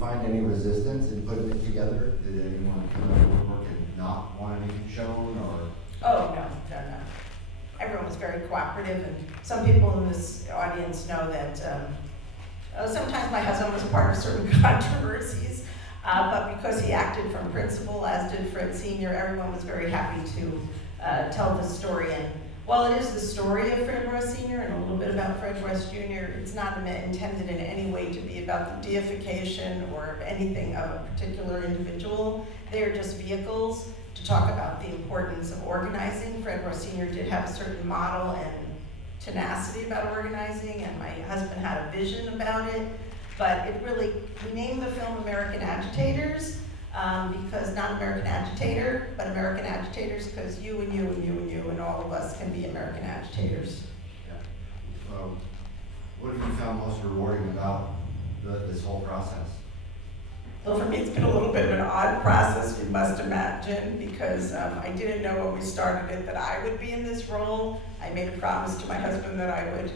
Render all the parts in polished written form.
find any resistance in putting it together? Did anyone come up with work and not want anything shown, or? Oh, no. Everyone was very cooperative, and some people in this audience know that sometimes my husband was part of certain controversies, but because he acted from principle, as did Fred Sr., everyone was very happy to tell the story. And while it is the story of Fred Ross Sr. and a little bit about Fred Ross Jr., it's not intended in any way to be about the deification or anything of a particular individual. They are just vehicles to talk about the importance of organizing. Fred Ross Sr. did have a certain model and tenacity about organizing, and my husband had a vision about it. But it really, we named the film American Agitators, because not American Agitator, but American Agitators, because you and you and you and you and all of us can be American agitators. Yeah. What have you found most rewarding about this whole process? Well, for me, it's been a little bit of an odd process, you must imagine, because I didn't know when we started it that I would be in this role. I made a promise to my husband that I would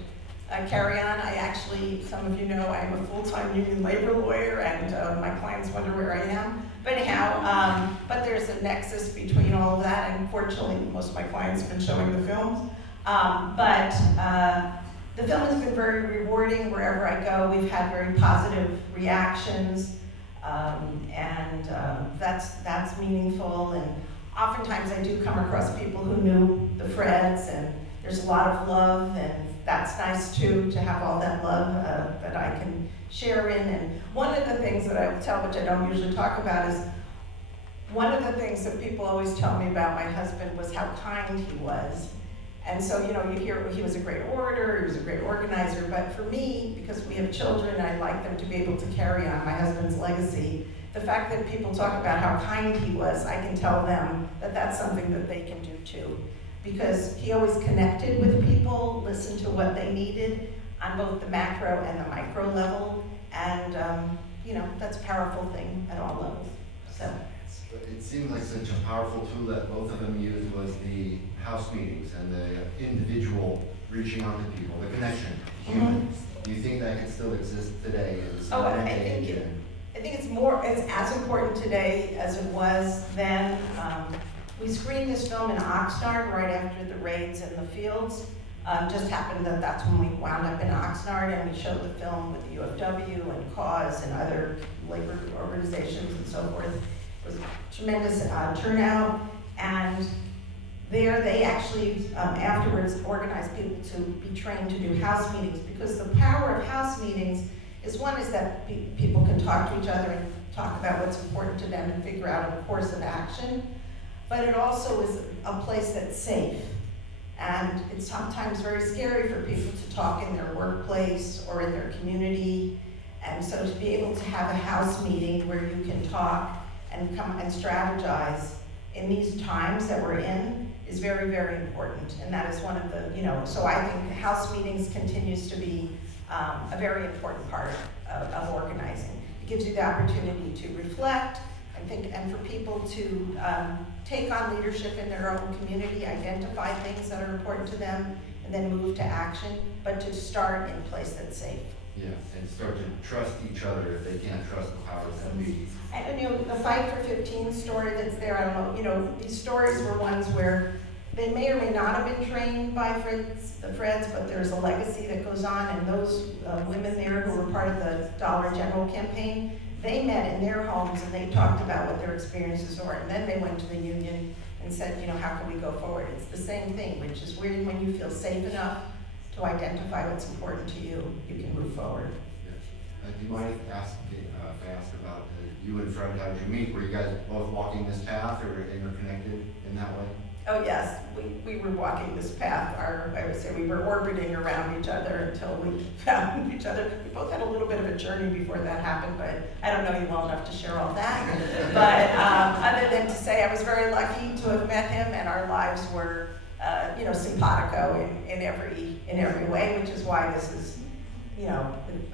carry on. I actually, some of you know, I'm a full-time union labor lawyer, and my clients wonder where I am. But anyhow, but there's a nexus between all of that, and fortunately, most of my clients have been showing the films. But the film has been very rewarding wherever I go. We've had very positive reactions. That's meaningful, and oftentimes I do come across people who knew the Freds, and there's a lot of love, and that's nice too, to have all that love that I can share in. And one of the things that I will tell, which I don't usually talk about, is one of the things that people always tell me about my husband was how kind he was. And so, you know, you hear he was a great orator, he was a great organizer, but for me, because we have children, I'd like them to be able to carry on my husband's legacy. The fact that people talk about how kind he was, I can tell them that that's something that they can do too. Because he always connected with people, listened to what they needed on both the macro and the micro level, and you know, that's a powerful thing at all levels. So. It seemed like such a powerful tool that both of them used was the house meetings and the individual reaching out to people, the connection, human. Do you think that can still exist today? I think it's as important today as it was then. We screened this film in Oxnard right after the raids in the fields. Just happened that that's when we wound up in Oxnard, and we showed the film with the UFW and CAUSE and other labor organizations and so forth. It was a tremendous turnout, and there they actually afterwards organized people to be trained to do house meetings, because the power of house meetings is that people can talk to each other and talk about what's important to them and figure out a course of action, but it also is a place that's safe. And it's sometimes very scary for people to talk in their workplace or in their community, and so to be able to have a house meeting where you can talk and come and strategize in these times that we're in is very, very important. And that is one of the, so I think house meetings continues to be a very important part of organizing. It gives you the opportunity to reflect and think, and for people to take on leadership in their own community, identify things that are important to them, and then move to action, but to start in a place that's safe. Yeah, and start to trust each other if they can't trust the powers that be. And the Fight for 15 story that's there, I don't know, these stories were ones where they may or may not have been trained by the Freds, but there's a legacy that goes on, and those women there who were part of the Dollar General campaign, they met in their homes and they talked about what their experiences were, and then they went to the union and said, how can we go forward? It's the same thing, which is when you feel safe enough to identify what's important to you, you can move forward. Yes. Do you mind if I ask about you and Fred, how did you meet? Were you guys both walking this path or interconnected in that way? Oh yes, we were walking this path. I would say we were orbiting around each other until we found each other. We both had a little bit of a journey before that happened, but I don't know you well enough to share all that. But other than to say I was very lucky to have met him, and our lives were simpatico in every way, which is why this is,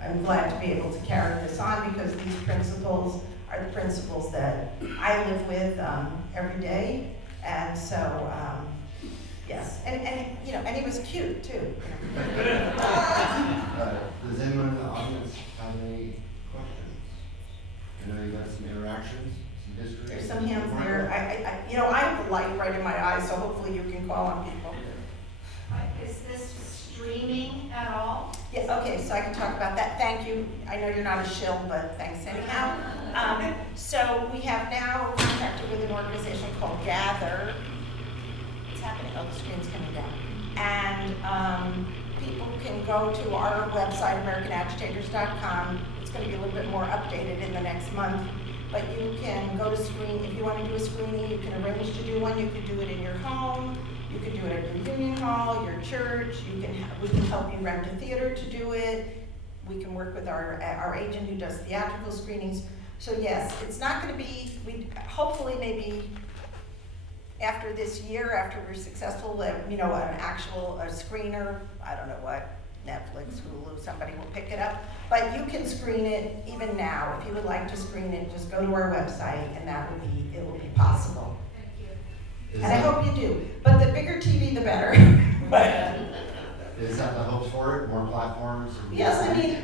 I'm glad to be able to carry this on, because these principles are the principles that I live with every day. And so, yes, and he was cute too. Does anyone in the audience have any questions? actions, some history? There's some hands there. I have the light right in my eyes, so hopefully you can call on people. Is this streaming at all? Yeah, okay, so I can talk about that. Thank you. I know you're not a shill, but thanks anyhow. So we have now contracted with an organization called Gather. What's happening? Oh, the screen's coming down. And people can go to our website, AmericanAgitators.com. It's going to be a little bit more updated in the next month. But you can go to screen, if you want to do a screening, you can arrange to do one. You could do it in your home. You could do it at your union hall, your church. We can help you rent a theater to do it. We can work with our agent who does theatrical screenings. So yes, it's not going to be, hopefully maybe after this year, after we're successful, an actual screener, I don't know what, Netflix, Hulu, somebody will pick it up. But you can screen it even now. If you would like to screen it, just go to our website and it will be possible. And I hope you do. But the bigger TV, the better. But Is that the hopes for it? More platforms? yes, I mean,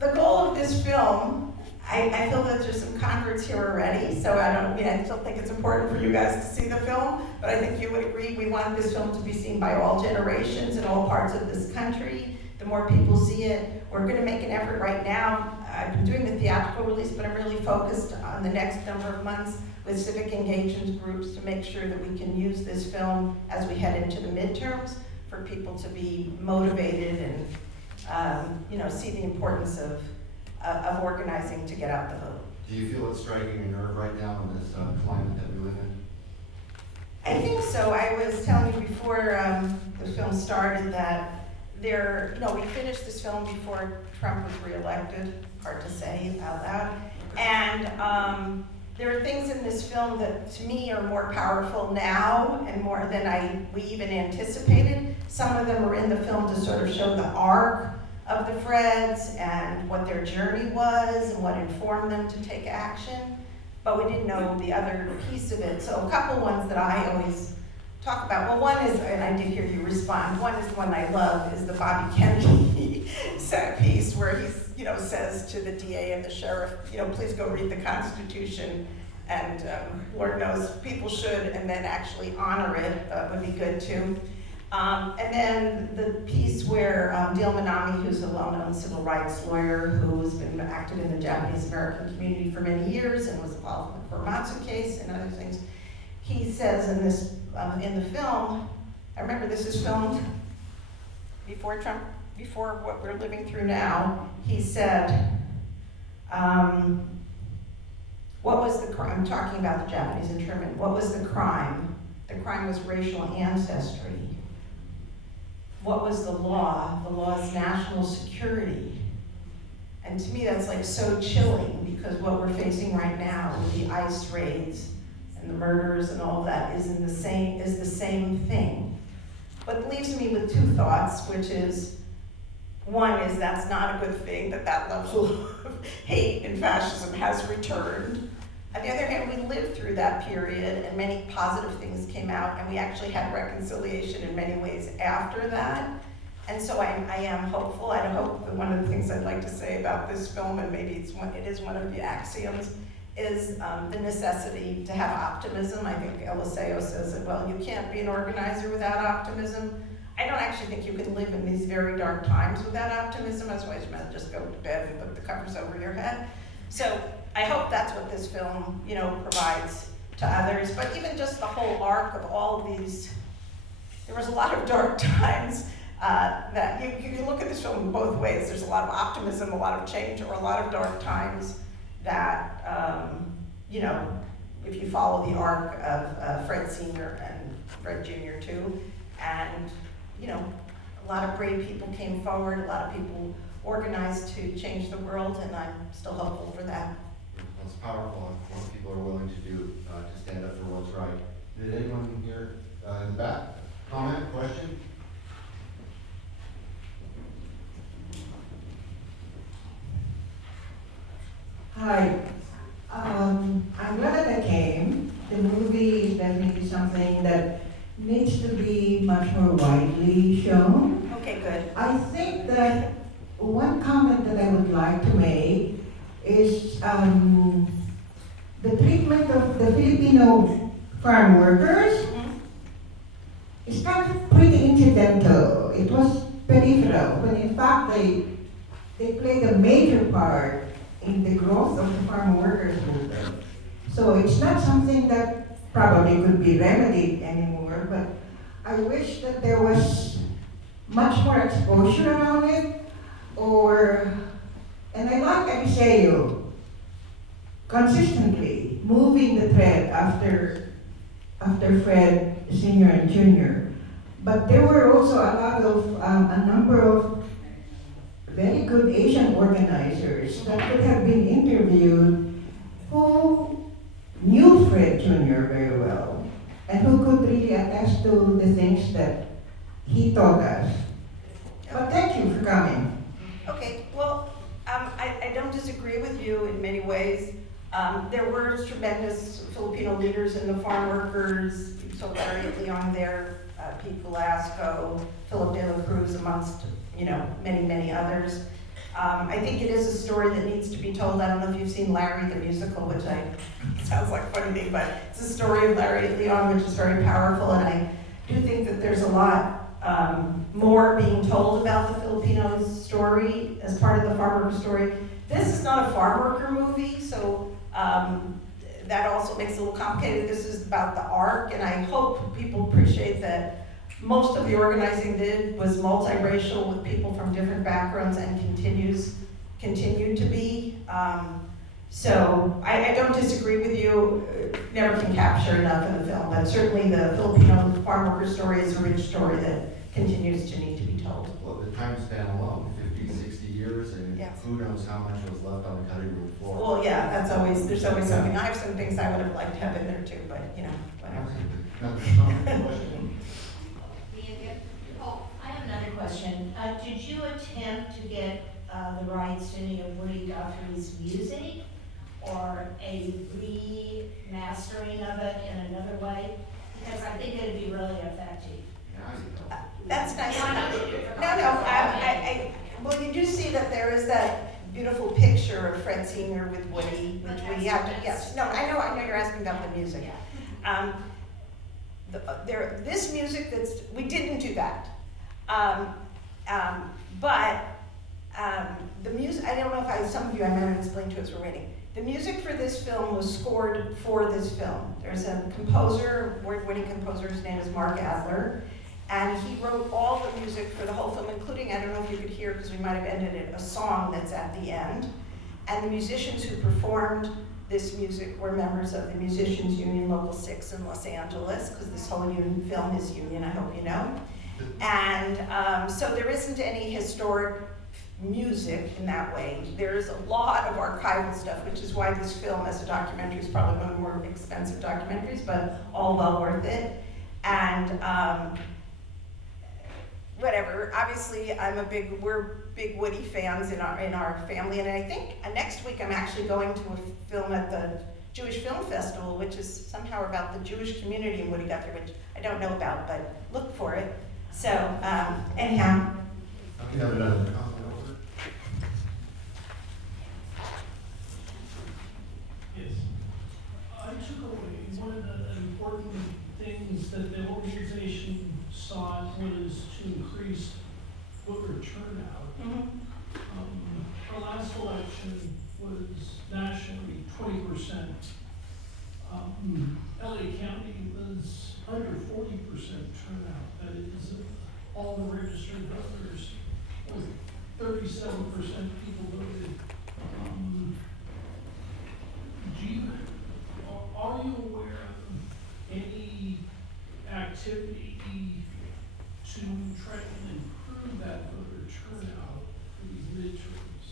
the goal of this film, I feel that there's some converts here already, so I still think it's important for you guys to see the film, but I think you would agree we want this film to be seen by all generations in all parts of this country. The more people see it, we're gonna make an effort right now. I've been doing the theatrical release, but I'm really focused on the next number of months with civic engagement groups to make sure that we can use this film as we head into the midterms for people to be motivated and see the importance of organizing to get out the vote. Do you feel it's striking a nerve right now in this climate that we live in? I think so. I was telling you before the film started that we finished this film before Trump was reelected, hard to say out loud, and there are things in this film that to me are more powerful now and more than we even anticipated. Some of them are in the film to sort of show the arc of the Freds and what their journey was and what informed them to take action, but we didn't know the other piece of it. So a couple ones that I always talk about, well, one is, and I did hear you respond, one is the one I love, is the Bobby Kennedy set piece where he says to the DA and the sheriff, please go read the Constitution, and Lord knows people should, and then actually honor it would be good too. And then the piece where Dale Manami, who's a well-known civil rights lawyer who's been active in the Japanese American community for many years and was involved in the Korematsu case and other things, he says in this in the film, I remember this is filmed before Trump, before what we're living through now, he said, what was the crime? I'm talking about the Japanese internment. What was the crime? The crime was racial ancestry. What was the law? The law is national security. And to me that's like so chilling, because what we're facing right now with the ICE raids and the murders and all of that is the same thing. But it leaves me with two thoughts, which is, one is that's not a good thing that level of hate and fascism has returned. On the other hand, we lived through that period and many positive things came out, and we actually had reconciliation in many ways after that. And so I am hopeful. I hope that one of the things I'd like to say about this film, and maybe it is one of the axioms, is the necessity to have optimism. I think Eliseo says that, well, you can't be an organizer without optimism. I don't actually think you can live in these very dark times without optimism. Otherwise, you might just go to bed and put the covers over your head. So I hope that's what this film, provides to others. But even just the whole arc of all of these, there was a lot of dark times that you can look at this film in both ways. There's a lot of optimism, a lot of change, or a lot of dark times that, if you follow the arc of Fred Sr. and Fred Jr. too, and a lot of brave people came forward, a lot of people organized to change the world, and I'm still hopeful for that. Well, it's powerful what people are willing to do to stand up for what's right. Did anyone here in the back comment, question? Hi, I'm glad that I came. The movie is definitely something that needs to be much more widely shown. Okay, good. I think that one comment that I would like to make is the treatment of the Filipino farm workers is not pretty incidental. It was peripheral, when in fact they played a major part in the growth of the farm workers movement. So it's not something that probably could be remedied anymore, but I wish that there was much more exposure around it, and I like Eliseo consistently moving the thread after Fred Sr. and Jr. But there were also a number of very good Asian organizers that could have been interviewed who knew Fred Jr. very well and who could really attest to the things that he taught us. But thank you for coming. Okay, well, I don't disagree with you in many ways. There were tremendous Filipino leaders in the farm workers, so Larry Leon there, Pete Velasco, Philip de la Cruz, amongst, many, many others. I think it is a story that needs to be told. I don't know if you've seen Larry the musical, which sounds like funny thing, but it's a story of Larry Leon, which is very powerful, and I do think that there's a lot more being told about the Filipino story as part of the farm worker story. This is not a farm worker movie, so that also makes it a little complicated. This is about the arc, and I hope people appreciate that most of the organizing did was multiracial with people from different backgrounds and continued to be. So I don't disagree with you. Never can capture enough in the film, but certainly the Filipino farm worker story is a rich story that continues to need to be told. Well, the time span alone, 50, 60 years, and Yes. who knows how much was left on the cutting room floor. Well, yeah, there's always something. I have some things I would have liked to have in there too, but whatever. No, it's not. Oh, I have another question. Did you attempt to get the rights to any of Woody Guthrie's music, or a remastering of it in another way? Because I think it'd be really effective. That's nice. Yeah, I know. No, well, you do see that there is that beautiful picture of Fred Sr. with Woody, which we have to, yes. No, I know you're asking about the music. This music we didn't do that. But the music, I don't know if some of you I might have explained to us were waiting. The music for this film was scored for this film. There's a composer, award-winning composer, his name is Mark Adler, and he wrote all the music for the whole film, including, I don't know if you could hear, because we might have ended it, a song that's at the end. And the musicians who performed this music were members of the Musicians Union Local 6 in Los Angeles, because this whole film is union, I hope you know. And so there isn't any historic music in that way. There's a lot of archival stuff, which is why this film as a documentary is probably one of the more expensive documentaries, but all well worth it. And whatever, obviously we're big Woody fans in our family, and I think next week I'm actually going to a film at the Jewish Film Festival, which is somehow about the Jewish community in Woody Guthrie, which I don't know about, but look for it. So, anyhow. You have another comment over? Yes. I took away one of the important things that the organization sought was to increase voter turnout. Mm-hmm. Our last election was nationally 20%. LA County was under 40% turnout. That is, all the registered voters, with 37% people voted. Are you aware of any activity to try to improve that voter turnout for these midterms?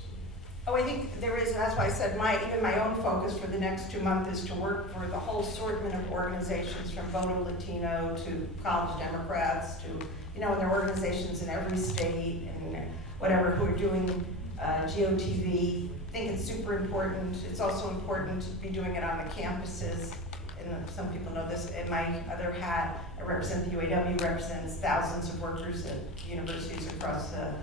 Oh, I think there is, and that's why I said even my own focus for the next 2 months is to work for the whole assortment of organizations, from Voto Latino to College Democrats to, and there are organizations in every state and whatever who are doing GOTV. I think it's super important. It's also important to be doing it on the campuses. And some people know this. In my other hat, I represent the UAW, represents thousands of workers at universities across the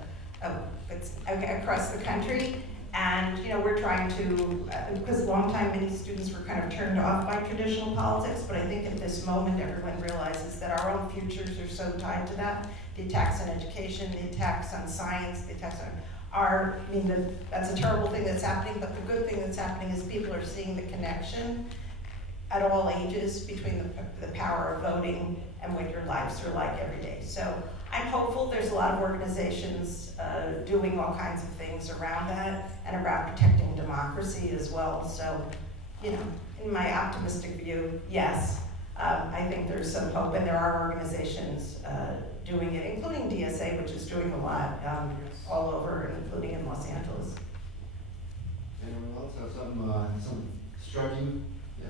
country. And, we're trying to, because a long time, many students were kind of turned off by traditional politics, but I think at this moment, everyone realizes that our own futures are so tied to that. The attacks on education, the attacks on science, the attacks on that's a terrible thing that's happening, but the good thing that's happening is people are seeing the connection at all ages between the power of voting and what your lives are like every day. So I'm hopeful. There's a lot of organizations doing all kinds of things around that and around protecting democracy as well. So, in my optimistic view, yes, I think there's some hope, and there are organizations doing it, including DSA, which is doing a lot all over, including in Los Angeles. Anyone else have some striking? Yes.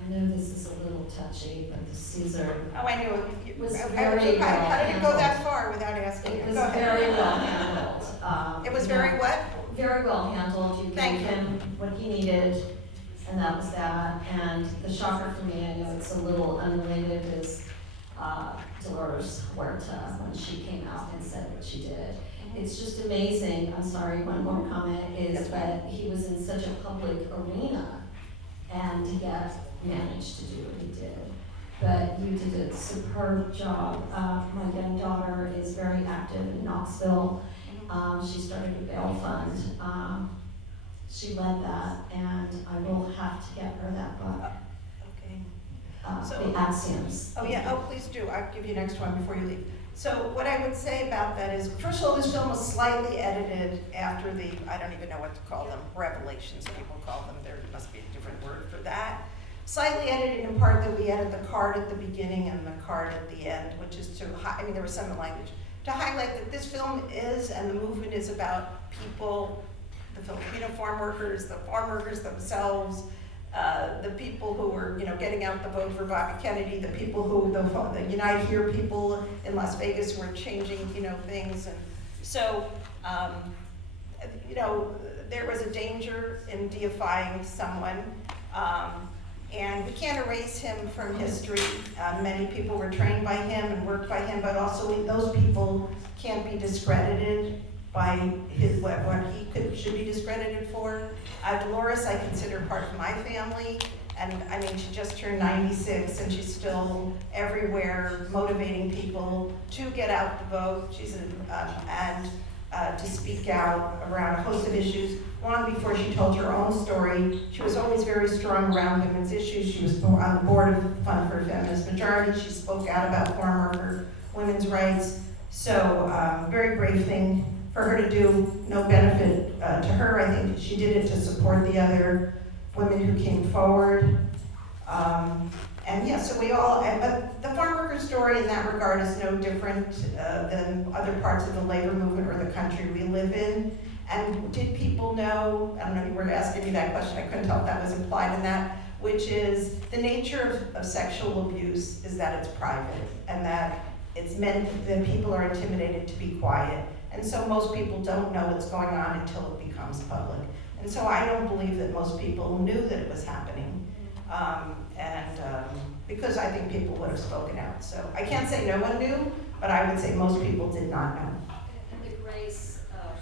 I know this is a little touchy, but the Caesar, Oh, I knew. It was How very did it go well that far without asking? it you? was Go ahead. very well handled. It was you very know, what? Very well handled. You Thank gave you. him what he needed, and that was that. And the shocker for me, I know it's a little unrelated, is Dolores Huerta, when she came out and said what she did. It's just amazing. I'm sorry, one more comment is That's that he was in such a public arena and yet managed to do what he did. But you did a superb job. My young daughter is very active in Knoxville. She started a bail fund. She led that, and I will have to get her that book, Okay. The Axioms. Oh, yeah, please do. I'll give you next one before you leave. So what I would say about that is, first of all, this film was slightly edited after the, I don't even know what to call them, revelations, people call them. There must be a different word for that. Slightly edited in part that we added the card at the beginning and the card at the end, which is to, there was some language, to highlight that this film is, and the movement is about people, the Filipino farm workers themselves, the people who were, getting out the vote for Bobby Kennedy, the people who, the Unite Here people in Las Vegas who were changing, things. And so, there was a danger in deifying someone. And we can't erase him from history. Many people were trained by him and worked by him, but also those people can't be discredited by what he should be discredited for. Dolores, I consider part of my family, and she just turned 96, and she's still everywhere motivating people to get out the vote. She's to speak out around a host of issues. Long before she told her own story, she was always very strong around women's issues. She was on the board of Fund for a Feminist Majority. She spoke out about farm worker women's rights. So, very brave thing for her to do, no benefit to her. I think she did it to support the other women who came forward. And yeah, so we all, but the farm worker story in that regard is no different than other parts of the labor movement or the country we live in. And did people know, I don't know, you were asking me that question, I couldn't tell if that was implied in that, which is the nature of sexual abuse is that it's private and that it's meant that people are intimidated to be quiet. And so most people don't know what's going on until it becomes public. And so I don't believe that most people knew that it was happening. Because I think people would have spoken out. So I can't say no one knew, but I would say most people did not know. And the grace of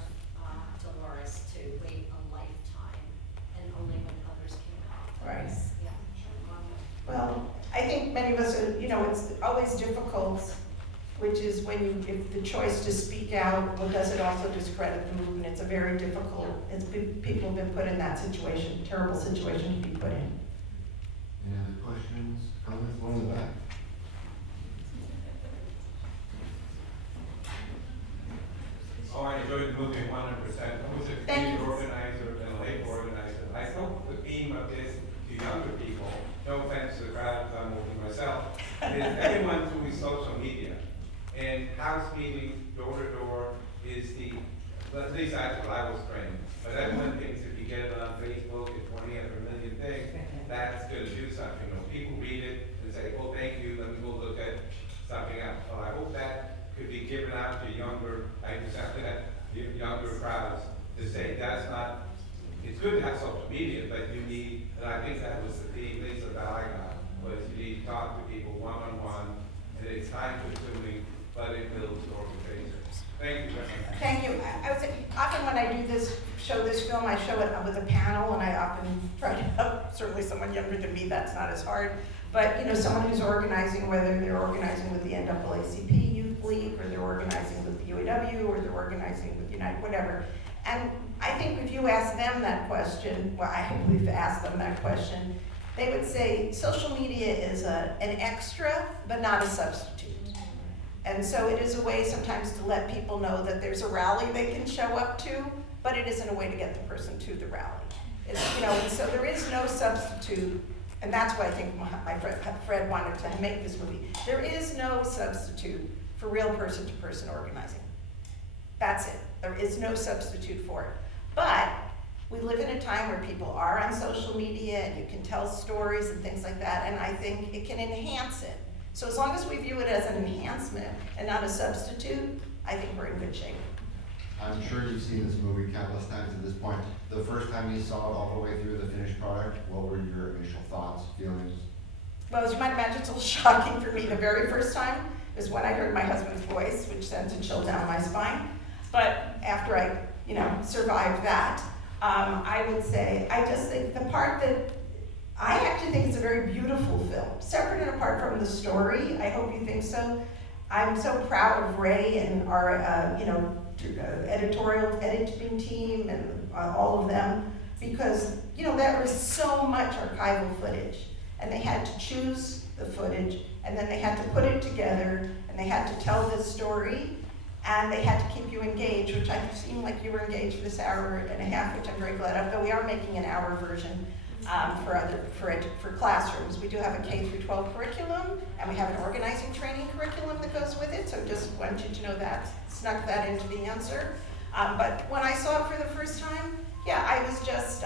Dolores to wait a lifetime, and only when others came out. Right. Yeah. Well, I think many of us are, it's always difficult, which is when you give the choice to speak out, well, does it also discredit the movement? It's a very difficult, people have been put in that situation, terrible situation to be put in. Any other questions, comments? One in the back. Oh, I enjoyed the movie 100%. I was a Thank community you. organizer and a labor organizer. I hope the theme of this to younger people, no offense to the crowd, because I'm older myself, is everyone's doing social media. And house meetings, door to door, is at least that's what I was trained. But everyone thinks if you get it on Facebook and 20 other million things, that's going to do something. People read it and say, oh, thank you, let me go look at something else. So I hope that could be given out to younger crowds to say that's not, it's good to have social media, but you need, and I think that was the theme, at least that I got, was you need to talk to people one-on-one, and it's time consuming, but it builds organization. Thank you very much. Thank you. I would say, often when I do this, show this film, I show it with a panel, and I often try to help, certainly someone younger than me, that's not as hard. But, you know, someone who's organizing, whether they're organizing with the NAACP Youth League, or they're organizing with the UAW, or they're organizing with United, whatever. And I think if you ask them that question, well, I hope we've asked them that question, they would say social media is an extra, but not a substitute. And so it is a way sometimes to let people know that there's a rally they can show up to, but it isn't a way to get the person to the rally. It's, you know, and so there is no substitute, and that's why I think my friend Fred wanted to make this movie. There is no substitute for real person-to-person organizing. That's it. There is no substitute for it. But we live in a time where people are on social media, and you can tell stories and things like that, and I think it can enhance it. So as long as we view it as an enhancement and not a substitute, I think we're in good shape. I'm sure you've seen this movie countless times at this point. The first time you saw it all the way through the finished product, what were your initial thoughts, feelings? Well, as you might imagine, it's a little shocking for me the very first time is when I heard my husband's voice, which sent a chill down my spine. But after I, you know, survived that, I would say, I just think the part that I actually think it's a very beautiful film, separate and apart from the story. I hope you think so. I'm so proud of Ray and our, you know, editing team and all of them, because, you know, there was so much archival footage, and they had to choose the footage, and then they had to put it together, and they had to tell this story, and they had to keep you engaged, which I seem like you were engaged for this hour and a half, which I'm very glad of, though we are making an hour version. For classrooms. We do have a K through 12 curriculum, and we have an organizing training curriculum that goes with it, so just want you to know that, snuck that into the answer. But when I saw it for the first time, yeah, I was just,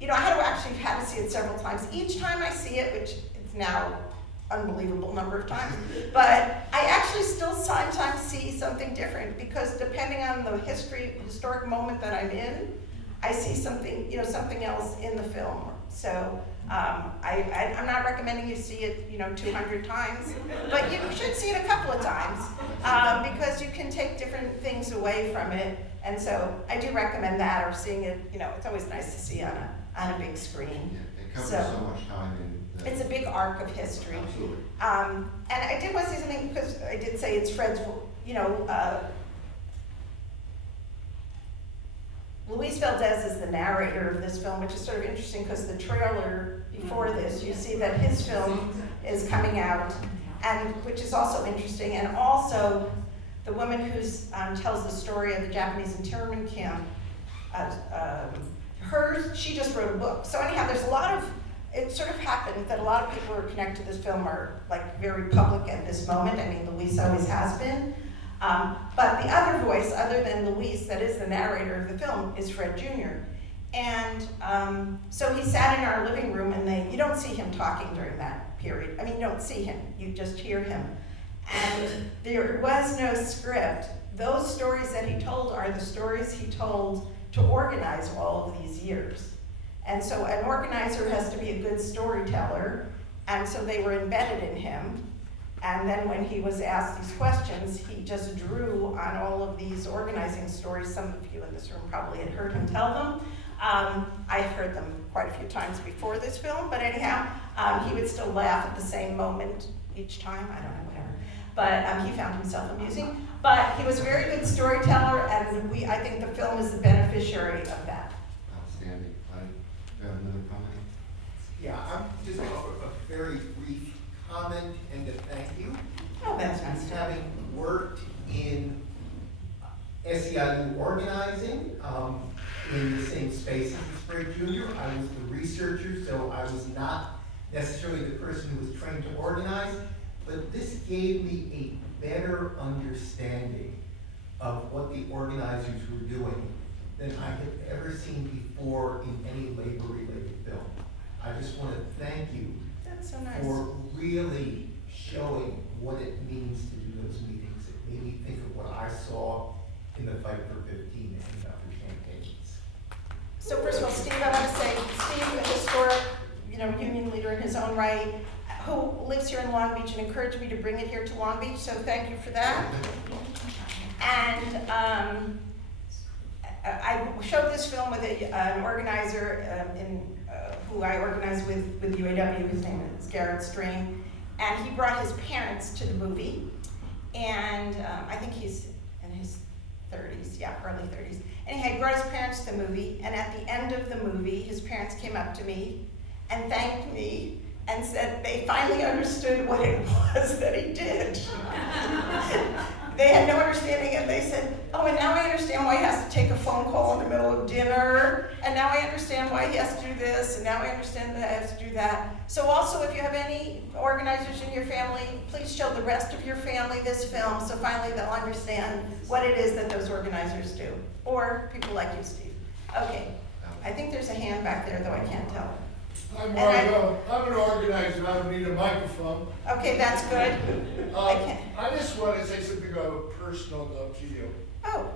you know, I had to see it several times. Each time I see it, which it's now unbelievable number of times, but I actually still sometimes see something different, because depending on the historic moment that I'm in, I see something, you know, something else in the film. So I'm not recommending you see it, you know, 200 times, but you should see it a couple of times, because you can take different things away from it. And so I do recommend that, or seeing it, you know, it's always nice to see on a big screen. Yeah, it covers so much time in the... It's a big arc of history. Absolutely. And I did want to say something, because I did say it's Fred's, you know, Luis Valdez is the narrator of this film, which is sort of interesting, because the trailer before this, you see that his film is coming out, and which is also interesting. And also, the woman who tells the story of the Japanese internment camp, she just wrote a book. So anyhow, there's a lot of, it sort of happened that a lot of people who are connected to this film are like very public at this moment. I mean, Luis always has been. But the other voice, other than Luis, that is the narrator of the film, is Fred Jr. And so he sat in our living room, and you don't see him talking during that period. I mean, you don't see him, you just hear him. And there was no script. Those stories that he told are the stories he told to organize all of these years. And so an organizer has to be a good storyteller, and so they were embedded in him. And then when he was asked these questions, he just drew on all of these organizing stories. Some of you in this room probably had heard him tell them. I've heard them quite a few times before this film, but anyhow, he would still laugh at the same moment each time. I don't know, whatever. But he found himself amusing. But he was a very good storyteller, and I think the film is the beneficiary of that. Outstanding. I have another comment. Yeah, I'm just a very brief comment and a thank you. Oh, that's nice. Having worked in SEIU organizing in the same space as Fred Jr., I was the researcher, so I was not necessarily the person who was trained to organize, but this gave me a better understanding of what the organizers were doing than I had ever seen before in any labor-related film. I just want to thank you That's so nice. for really showing what it means to do those meetings. It made me think of what I saw in the fight for 15 and Dr. Champagne's. So first of all, Steve, I want to say, Steve, a historic, union leader in his own right, who lives here in Long Beach and encouraged me to bring it here to Long Beach, so thank you for that. And I showed this film with an organizer who I organized with UAW. His name is Garrett String, and he brought his parents to the movie. And I think he's in his 30s, yeah, early 30s. Anyhow, he brought his parents to the movie, and at the end of the movie, his parents came up to me and thanked me and said they finally understood what it was that he did. They had no understanding, and they said, oh, and now I understand why he has to take a phone call in the middle of dinner, and now I understand why he has to do this, and now I understand that I have to do that. So also, if you have any organizers in your family, please show the rest of your family this film, so finally they'll understand what it is that those organizers do, or people like you, Steve. Okay, I think there's a hand back there, though I can't tell. I'm Margo. I'm an organizer. I don't need a microphone. Okay, that's good. I just want to say something of a personal note to you. Oh,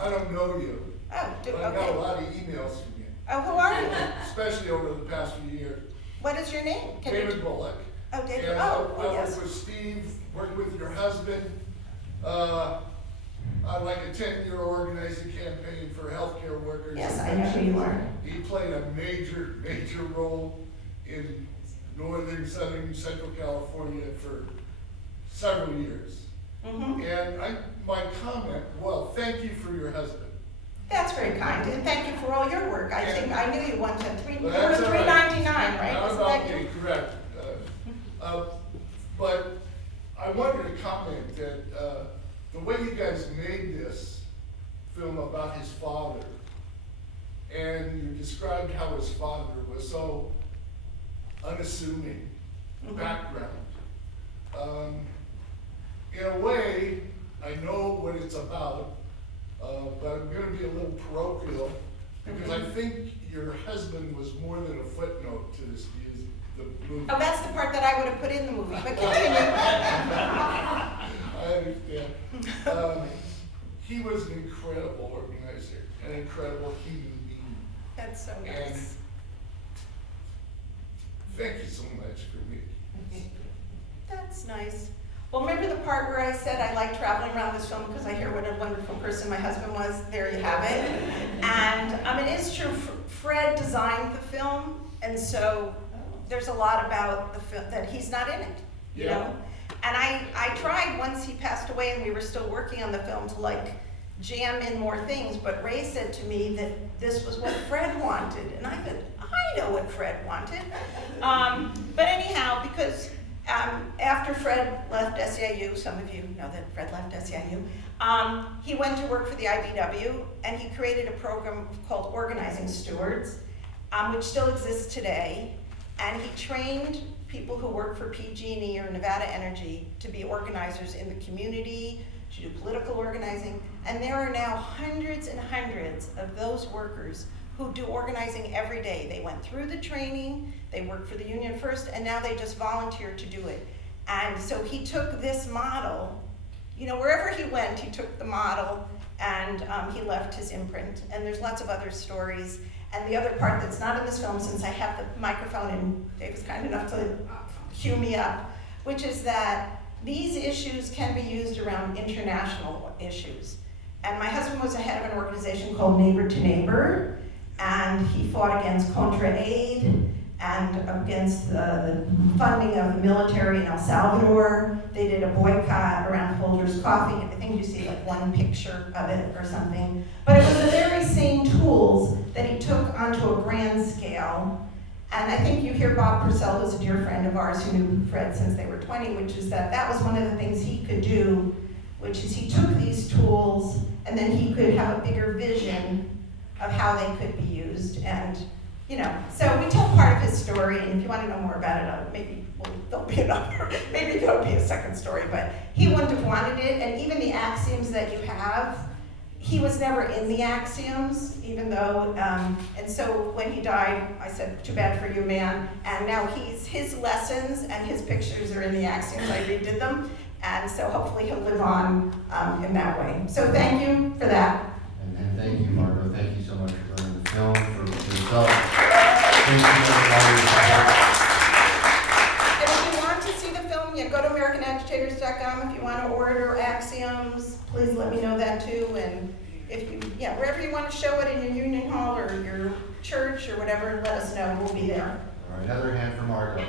I don't know you, oh, but I got a okay. lot of emails from you, Oh, who are you? especially over the past few years. What is your name? Can you- David Bullock. Oh, David, And oh, I yes. worked with Steve, worked with your husband. I like a 10-year organizing campaign for healthcare workers. Yes, I know who you are. He played a major role in northern, southern, central California for several years. Mm-hmm. And my comment, well, thank you for your husband. That's very kind, and thank you for all your work. I think I knew you once at Well, that's all right. $3.99, right? Not Isn't about that me, you? correct. But I wanted to comment that the way you guys made this film about his father, and you described how his father was so unassuming background. In a way, I know what it's about, but I'm gonna be a little parochial, because I think your husband was more than a footnote to this music, the movie. Oh, that's the part that I would have put in the movie, but continue. I understand. He was an incredible organizer, an incredible human being. That's so And nice. thank you so much for me. That's nice. Well, remember the part where I said I like traveling around this film because I hear what a wonderful person my husband was? There you have it. And it is true, Fred designed the film, and so there's a lot about the film that he's not in it, you Yeah. know? And I tried once he passed away and we were still working on the film to like jam in more things, but Ray said to me that this was what Fred wanted. And I said, I know what Fred wanted. But anyhow, because after Fred left SEIU, some of you know that Fred left SEIU, he went to work for the IBW, and he created a program called Organizing Stewards, which still exists today. And he trained people who work for PG&E or Nevada Energy to be organizers in the community, to do political organizing. And there are now hundreds and hundreds of those workers who do organizing every day. They went through the training, they worked for the union first, and now they just volunteer to do it. And so he took this model, you know, wherever he went, he took the model, and he left his imprint. And there's lots of other stories. And the other part that's not in this film, since I have the microphone and Dave was kind enough to cue me up, which is that these issues can be used around international issues. And my husband was the head of an organization called Neighbor to Neighbor, and he fought against Contra Aid and against the funding of the military in El Salvador. They did a boycott around Folgers Coffee. I think you see like one picture of it or something. But it was the very same tools that he took onto a grand scale. And I think you hear Bob Purcell, who's a dear friend of ours who knew Fred since they were 20, which is that was one of the things he could do, which is he took these tools and then he could have a bigger vision of how they could be used. And, you know, so we tell part of his story, and if you want to know more about it, maybe there'll be another, maybe there'll be a second story, but he wouldn't have wanted it, and even the axioms that you have, he was never in the axioms, even though, and so when he died, I said, too bad for you, man, and now his lessons and his pictures are in the axioms, I redid them, and so hopefully he'll live on in that way. So thank you for that. And thank you, Margo. Thank you so much for doing the film, for yourself. Thank you for all your support. And if you want that too, and if you, yeah, wherever you want to show it in your union hall or your church or whatever, let us know, we'll be there. All right, another hand for Margo.